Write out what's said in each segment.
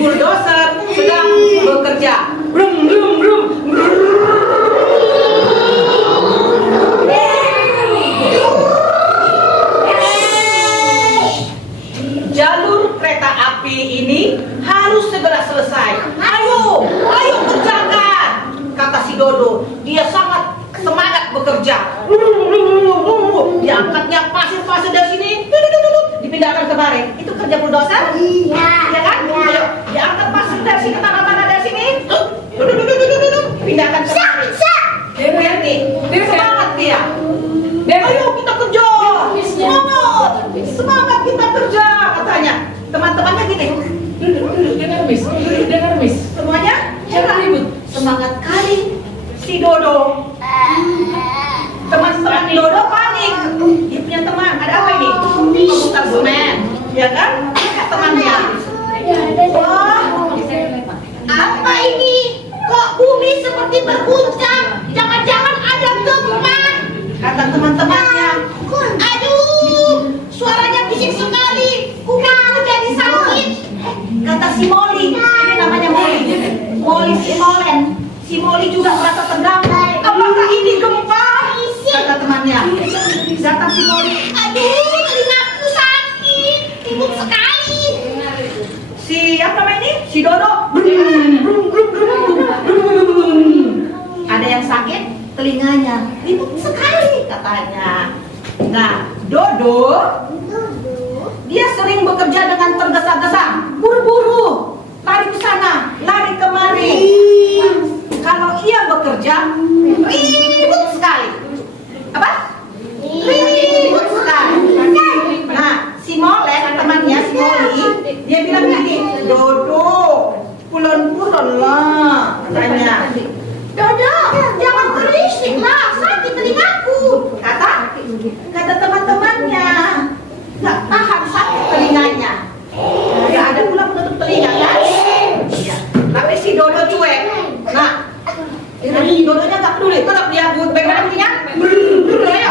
bulldozer sedang bekerja. Brum brum brum. Jalur kereta api ini harus segera selesai. Ayo, ayo kerjakan, kata si Dodo. Dia sangat semangat bekerja. Diangkatnya pasir-pasir dari sini, dipindahkan kemarin. Itu kerja bulldozer? Iya. Ya kan? Ayo, diangkat pasir dari sini, tanah-tanah dari sini. Pindahkan kemarin. Lihat nih, semangat dia. Ayo kita kerja. Semangat, semangat kita kerja, katanya. Teman-temannya gini. Dengar mis. Semuanya Jangan ribut. semangat kali si Dodo. Teman-teman Dodo panik. Dia punya teman, ada apa ini? Komputer semen, ya kan? Temannya. Wah, apa ini? Kok bumi seperti berguncang? Jangan-jangan ada gempa? Kata teman-temannya. Aduh, suaranya bising sekali. Kupingku jadi sakit. Kata si Molly, ini namanya Molly. Molly si Molen. Si Molly juga merasa terganggu. Apakah ini gempa? Kata temannya. Datang si Molly. Aduh, telingaku sakit. Ribut sekali. Si apa namanya ini? Si Dodo. Ada yang sakit telinganya. Ribut sekali katanya. Nah, Dodo dia sering bekerja dengan tergesa-gesa, buru-buru, lari ke sana, lari kemari. Kalau ia bekerja, ribut sekali. Apa? Ribut sekali. Nah, si Molen, temannya si Molly, dia bilang gini, Dodo, pulon-pulon lah, katanya. Dodo, jangan berisik lah, sakit telingaku. Kata teman-temannya, nggak tahan sakit telinganya. Nggak ada pula penutup telinga kan? Iya. Tapi si Dodo cuek. Nah, si Dodonya nggak peduli. Kalau dia bagaimana bunyinya? Ya.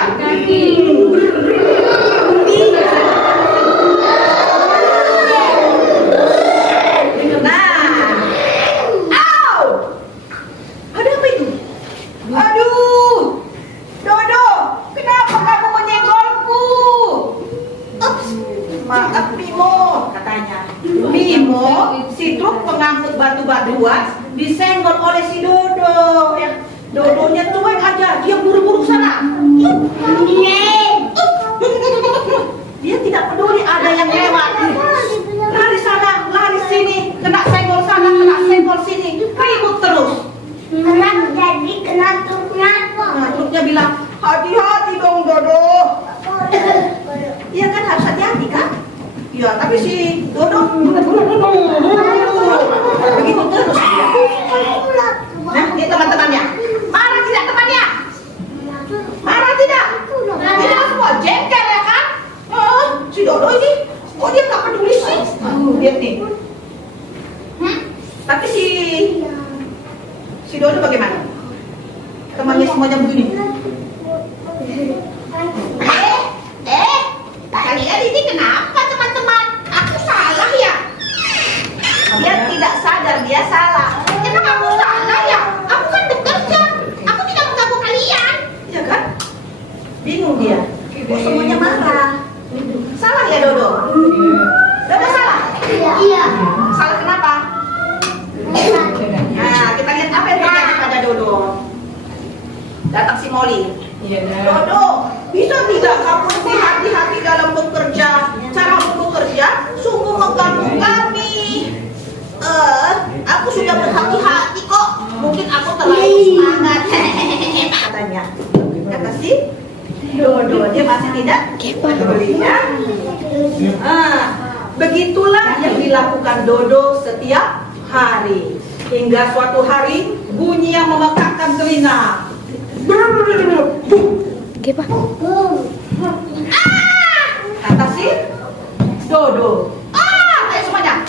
Maaf Bimo, katanya. Bimo, si truk pengangkut batu-batuan disenggol oleh si Dodo. Ya, Dodonya cuek aja, dia buru-buru ke sana. Dia tidak peduli ada yang lewat. Lari sana, lari sini, kena senggol sana, kena senggol sini, ribut terus. Kenapa jadi kena truknya? Nah, truknya bilang, hati-hati dong Dodo. Iya kan harus hati-hati kan? Ya, tapi si Dodo begitu terus dia. Nah, ini teman-temannya. Marah tidak temannya? Marah tidak? Tidak semua jengkel ya kan? Oh, si Dodo ini, kok dia nggak peduli sih? Lihat nih. Tapi si Dodo bagaimana? Temannya semuanya begini. Kalian ini kenapa teman-teman? Aku salah ya? Dia tidak sadar dia salah. Kenapa aku salah ya? Aku kan bekerja. Aku tidak mengganggu kalian. Ya kan? Bingung dia. Kok semuanya marah? Salah ya Dodo? Dodo salah? Iya. Salah kenapa? Nah, kita lihat apa yang terjadi pada Dodo. Datang si Molly. Dodo, bisa tidak kamu lebih hati-hati dalam bekerja? Cara bekerja sungguh mengganggu kami. Aku sudah berhati-hati kok. Mungkin aku terlalu semangat. Katanya. Kata si Dodo, dia masih tidak peduli ya. Begitulah yang dilakukan Dodo setiap hari. Hingga suatu hari bunyi yang memekakkan telinga. Kata si Dodo. Ayo semuanya.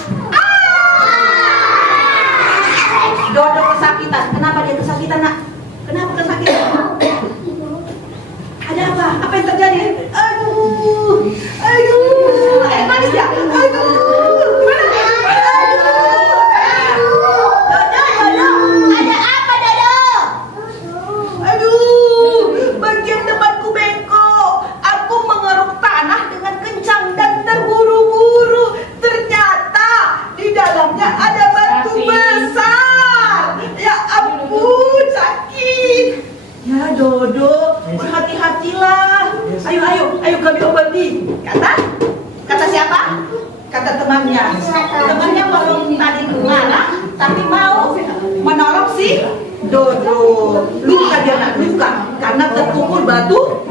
Dodo kesakitan. Kenapa dia kesakitan, Nak? Kenapa kesakitan? Ada apa? Apa yang terjadi? Aduh. Air manis ya? Aduh. Aduh. Dodo, berhati-hatilah. Ayo kami obati. Kata siapa? Kata temannya. Temannya baru tadi marah, tapi mau menolong si Dodo. Luka dia nak luka karena terpukul batu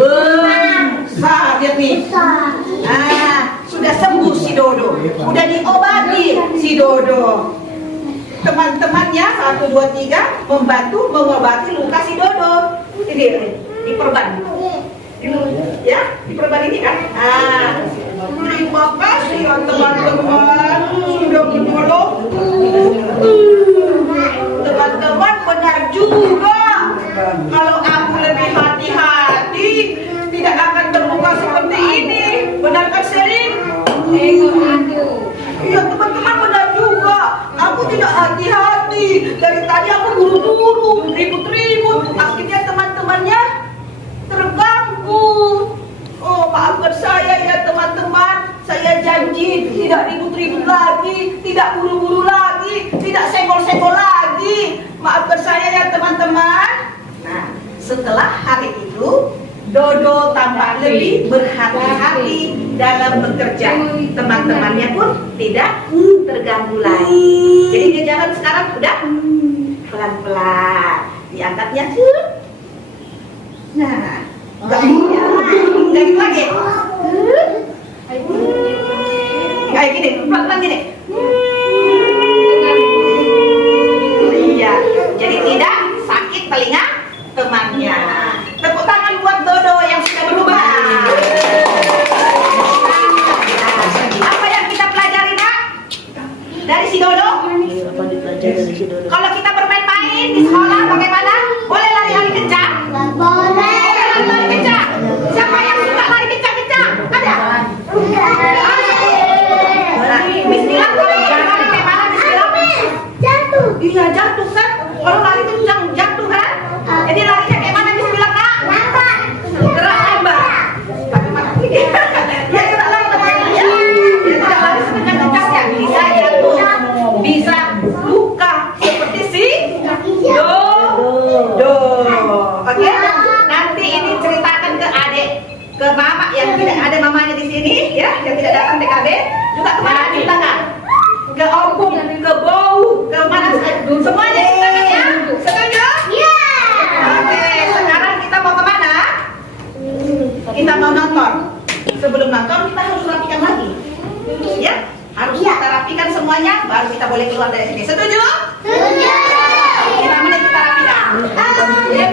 besar dia nih. Sudah sembuh si Dodo, udah diobati si Dodo. Teman-temannya 1, 2, 3 membantu mengobati luka si Dodo. Ini diperban, ya diperban ini kan. Terima kasih ya teman-teman sudah menolong. Teman-teman benar juga. Kalau aku lebih hati-hati, tidak akan terluka seperti ini. Benar kan Selin? Iya teman-teman benar juga. Aku tidak hati-hati. Dari tadi aku buru-buru, ribut-ribut. Akhirnya teman-temannya terganggu. Oh maafkan saya ya teman-teman. Saya janji tidak ribut-ribut lagi, tidak buru-buru lagi, tidak senggol-senggol lagi. Maafkan saya ya teman-teman. Nah, setelah hari itu Dodo tampak lebih berhati-hati dalam bekerja. Teman-temannya pun tidak terganggu lagi. Jadi dia jalan sekarang udah pelan-pelan. Diangkatnya tuh. Nah, lagi lagi. Kayak gini, pelan-pelan gini. Iya, jadi tidak sakit telinga temannya. Tepuk tangan buat Dodo yang sudah berubah. Apa yang kita pelajari nak? Dari si Dodo? Apa dipelajari dari si Dodo? Kalau kita bermain-main di sekolah bagaimana? Boleh lari-lari kencang? Boleh. Lari kencang. Siapa yang suka lari kencang-kencang? Ada? Bismillah kalau lari kayak mana Bismillah? Jatuh. Iya jatuh kan? Kalau lari kencang jatuh kan? Jadi larinya kayak mana Bismillah kak? Lambat. Gerak lambat. Bagaimana ini? Ya gerak lambat ya. Ya tidak lari sekencang-kencangnya. Bisa jatuh, bisa luka seperti si Dodo. Oke? Nanti ini ceritakan ke adik, ke mama yang tidak ada mamanya di sini, ya, yang tidak datang TKB, juga kemana ceritakan? Ke Opung, ke Bau, ke mana semuanya ceritakan ya? Setuju? Iya. Oke, sekarang kita mau kemana? Kita mau nonton. Sebelum nonton kita harus rapikan lagi, ya? Harus kita rapikan semuanya, baru kita boleh keluar dari sini. Setuju? Setuju. Kita menit kita rapikan. Ya,